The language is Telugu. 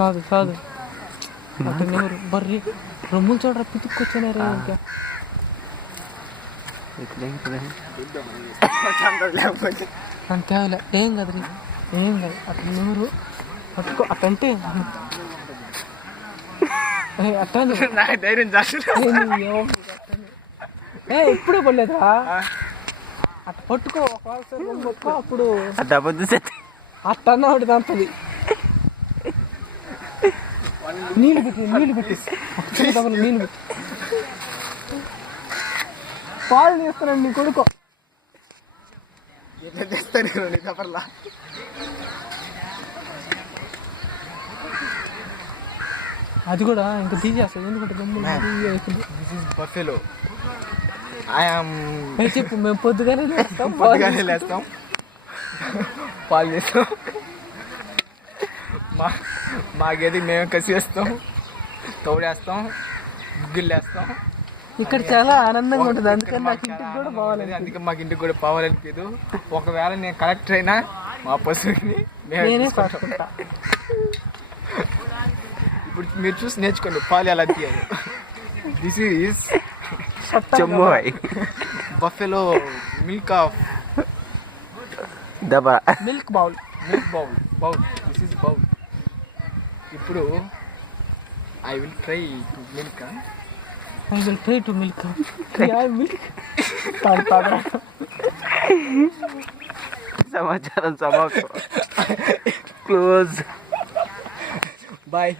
కాదు కాదు ఎవరు బర్రి రొమ్ములు చూడరా పితుక్కొచ్చానారా ఇంకా అంతేలే ఏం కదరి ఏం కాదు అట్లా నూరు పట్టుకో అట్టంటే అట్టా ఎప్పుడూ పడలేదురా అట్ట పట్టుకో పట్టుకో అప్పుడు అట్టన్నా ఒకటి దాంతది నీళ్ళు పెట్టి నీళ్ళు పెట్టి పాలు తీస్తానండి నీ కొడుకో అది కూడా ఇంకా తీసేస్తుంది ఎందుకంటే చెప్పు మేము పొద్దుగానే లేస్తాం పాలు చేస్తాం మా గేది మేము కసి వేస్తాం తోడేస్తాం గుగ్గిళ్ళు వేస్తాం ఇక్కడ చాలా ఆనందంగా ఉంటుంది అందుకని నాకు ఇంటికి కూడా పోవాలి అందుకే మాకు ఇంటికి కూడా పోవాలనిపించదు ఒకవేళ నేను కలెక్టర్ అయినా మా పశువుని నేనే చూసుకుంటా ఇప్పుడు మీరు చూసి నేర్చుకోండి పాలు ఎలా తీయాలి this is buffalo milk of milk bowl this is bowl ఇప్పుడు ఐ విల్ ట్రై మిల్క్ సమాచారం సమాప్తం క్లోజ్ బాయ్